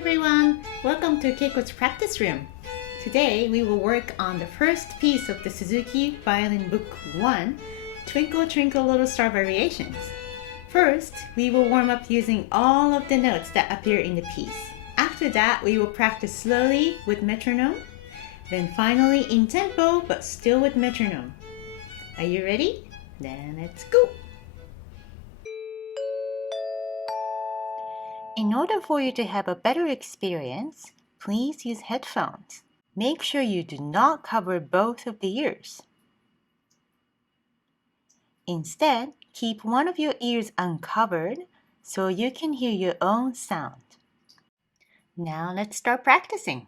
everyone! Welcome to Keiko's practice room. Today we will work on the first piece of the Suzuki Violin Book 1, Twinkle, Twinkle, Little Star Variations. First, we will warm up using all of the notes that appear in the piece. After that, we will practice slowly with metronome, then finally in tempo but still with metronome. Are you ready? Then let's go! In order for you to have a better experience, please use headphones. Make sure you do not cover both of the ears. Instead, keep one of your ears uncovered so you can hear your own sound. Now let's start practicing.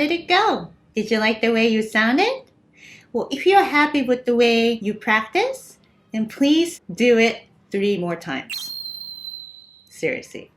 did it go? Did you like the way you sounded? Well, if you're happy with the way you practice, then please do it 3 more times. Seriously.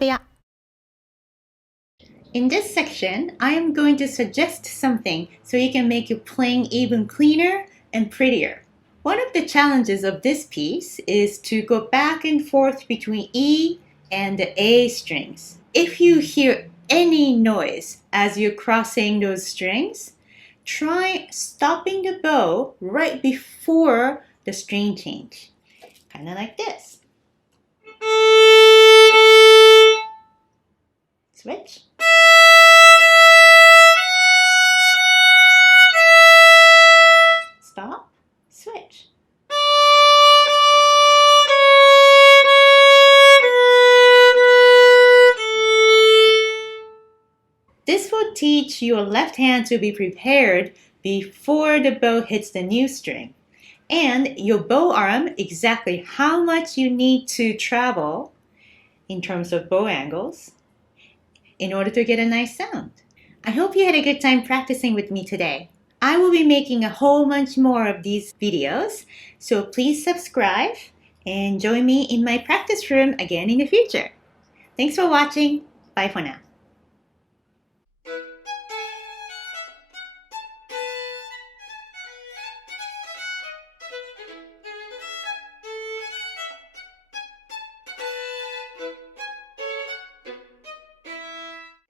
部屋 In this section, I am going to suggest something so you can make your playing even cleaner and prettier. One of the challenges of this piece is to go back and forth between E and the A strings. If you hear any noise as you're crossing those strings, try stopping the bow right before the string change. Kind of like this. Switch. Stop. Switch. This will teach your left hand to be prepared before the bow hits the new string, and your bow arm exactly how much you need to travel in terms of bow angles in order to get a nice sound. I hope you had a good time practicing with me today. I will be making a whole bunch more of these videos, so please subscribe and join me in my practice room again in the future. Thanks for watching. Bye for now.